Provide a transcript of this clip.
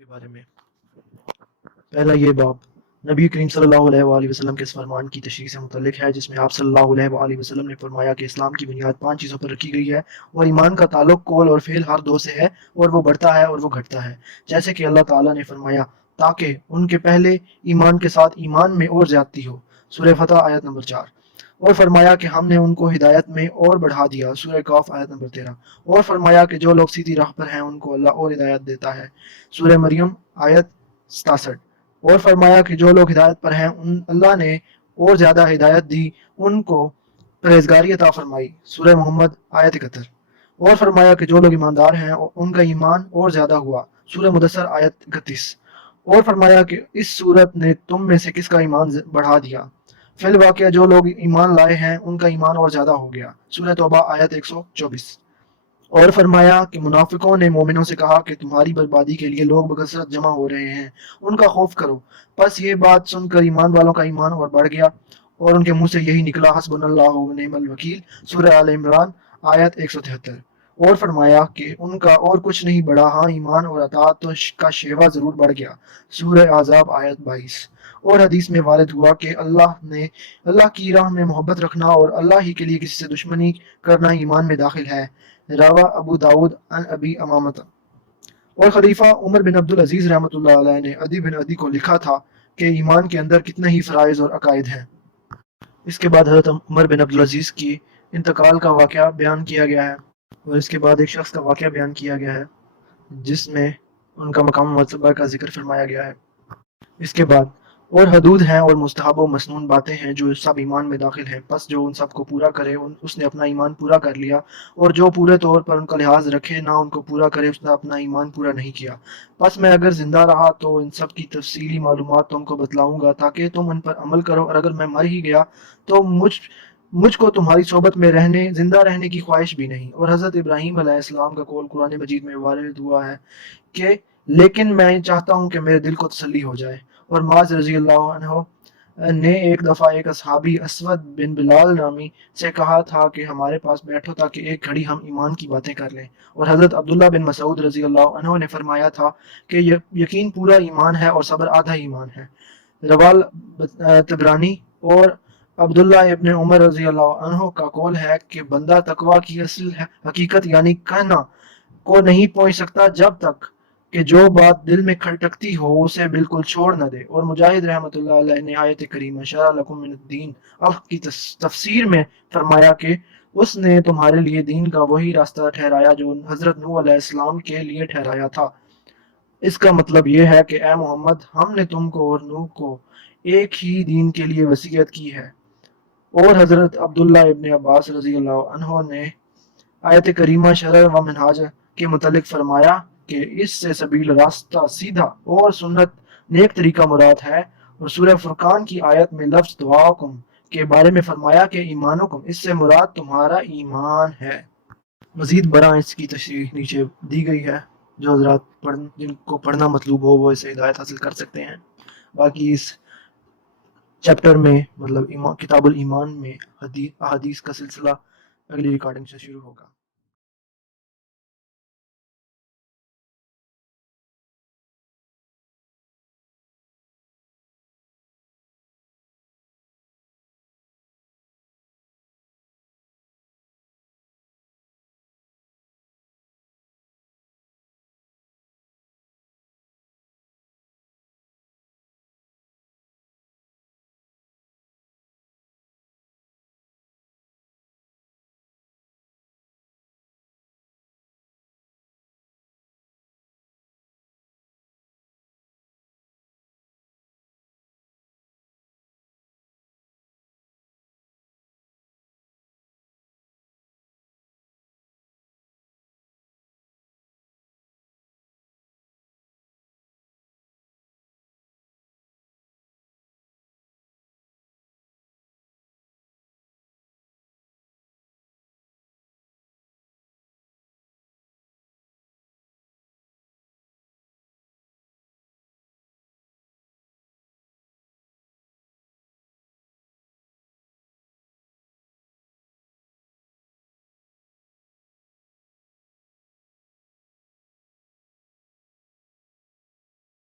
کے بارے میں۔ پہلا یہ باب نبی کریم صلی اللہ علیہ وسلم کے اس فرمان کی تشریح سے متعلق ہے، جس میں آپ صلی اللہ علیہ وسلم نے فرمایا کہ اسلام کی بنیاد 5 چیزوں پر رکھی گئی ہے، اور ایمان کا تعلق قول اور فعل ہر دو سے ہے، اور وہ بڑھتا ہے اور وہ گھٹتا ہے، جیسے کہ اللہ تعالیٰ نے فرمایا تاکہ ان کے پہلے ایمان کے ساتھ ایمان میں اور زیادتی ہو، سورہ فتح آیت نمبر 4، اور فرمایا کہ ہم نے ان کو ہدایت میں اور بڑھا دیا، سورہ کاف آیت نمبر 13، اور فرمایا کہ جو لوگ سیدھی راہ پر ہیں ان کو اللہ اور ہدایت دیتا ہے، سورہ مریم آیت 67، اور فرمایا کہ جو لوگ ہدایت پر ہیں اللہ نے اور زیادہ ہدایت دی، ان کو پرہیزگاری عطا فرمائی، سورہ محمد آیت 71، اور فرمایا کہ جو لوگ ایماندار ہیں ان کا ایمان اور زیادہ ہوا، سورہ مدثر آیت 31، اور فرمایا کہ اس صورت نے تم میں سے کس کا ایمان بڑھا دیا، فی الواقعہ جو لوگ ایمان لائے ہیں ان کا ایمان اور زیادہ ہو گیا، سورہ توبہ آیت 124، اور فرمایا کہ منافقوں نے مومنوں سے کہا کہ تمہاری بربادی کے لیے لوگ بکثرت جمع ہو رہے ہیں، ان کا خوف کرو، پس یہ بات سن کر ایمان والوں کا ایمان اور بڑھ گیا، اور ان کے منہ سے یہی نکلا حسبنا اللہ و نعم الوکیل، سورہ آل عمران آیت 173، اور فرمایا کہ ان کا اور کچھ نہیں بڑھا، ہاں ایمان اور اطاعت کا شیوا ضرور بڑھ گیا، سورہ احزاب آیت 22، اور حدیث میں وارد ہوا کہ اللہ کی راہ میں محبت رکھنا اور اللہ ہی کے لیے کسی سے دشمنی کرنا ایمان میں داخل ہے، روا ابو داود عن ابی امامہ۔ اور خلیفہ عمر بن عبدالعزیز رحمۃ اللہ علیہ نے عدی بن عدی کو لکھا تھا کہ ایمان کے اندر کتنے ہی فرائض اور عقائد ہیں۔ اس کے بعد حضرت عمر بن عبدالعزیز کی انتقال کا واقعہ بیان کیا گیا ہے، اور اس کے بعد ایک شخص کا واقعہ بیان کیا گیا ہے جس میں ان کا مقام مرتبہ کا ذکر فرمایا گیا ہے۔ اس کے بعد اور حدود ہیں اور مستحب و مسنون باتیں ہیں جو سب ایمان میں داخل ہیں، پس جو ان سب کو پورا کرے اس نے اپنا ایمان پورا کر لیا، اور جو پورے طور پر ان کا لحاظ رکھے نہ ان کو پورا کرے اس نے اپنا ایمان پورا نہیں کیا۔ پس میں اگر زندہ رہا تو ان سب کی تفصیلی معلومات تم کو بتلاؤں گا تاکہ تم ان پر عمل کرو، اور اگر میں مر ہی گیا تو مجھ کو تمہاری صحبت میں زندہ رہنے کی خواہش بھی نہیں۔ اور حضرت ابراہیم علیہ السلام کا قول قرآن مجید میں وارد ہوا ہے کہ لیکن میں چاہتا ہوں کہ میرے دل کو تسلی ہو جائے، اور معاذ رضی اللہ عنہ نے ایک دفعہ ایک اصحابی اسود بن بلال نامی سے کہا تھا کہ ہمارے پاس بیٹھو تاکہ ایک گھڑی ہم ایمان کی باتیں کر لیں، اور حضرت عبداللہ بن مسعود رضی اللہ عنہ نے فرمایا تھا کہ یقین پورا ایمان ہے اور صبر آدھا ایمان ہے، روال تبرانی۔ اور عبداللہ ابن عمر رضی اللہ عنہ کا قول ہے کہ بندہ تقوی کی اصل حقیقت یعنی کہنا کو نہیں پہنچ سکتا جب تک کہ جو بات دل میں کھٹکتی ہو اسے بالکل چھوڑ نہ دے۔ اور مجاہد رحمۃ اللہ علیہ نے آیت کریمہ شرع لکم من الدین کی تفسیر میں فرمایا کہ اس نے تمہارے لیے دین کا وہی راستہ ٹھہرایا جو حضرت نوح علیہ السلام کے لیے ٹھہرایا تھا۔ اس کا مطلب یہ ہے کہ اے محمد ہم نے تم کو اور نوح کو ایک ہی دین کے لیے وصیت کی ہے۔ اور حضرت عبداللہ ابن عباس رضی اللہ عنہ نے آیت کریمہ شرع و منہاج کے متعلق فرمایا کہ اس سے سبیل راستہ سیدھا اور سنت نیک طریقہ مراد ہے، اور سورہ فرقان کی آیت میں لفظ دعاکم کے بارے میں فرمایا کہ ایمانکم، اس سے مراد تمہارا ایمان ہے۔ مزید برآں اس کی تشریح نیچے دی گئی ہے، جو حضرات جن کو پڑھنا مطلوب ہو وہ اسے ہدایت حاصل کر سکتے ہیں۔ باقی اس چیپٹر میں مطلب کتاب الایمان میں احادیث کا سلسلہ اگلی ریکارڈنگ سے شروع ہوگا۔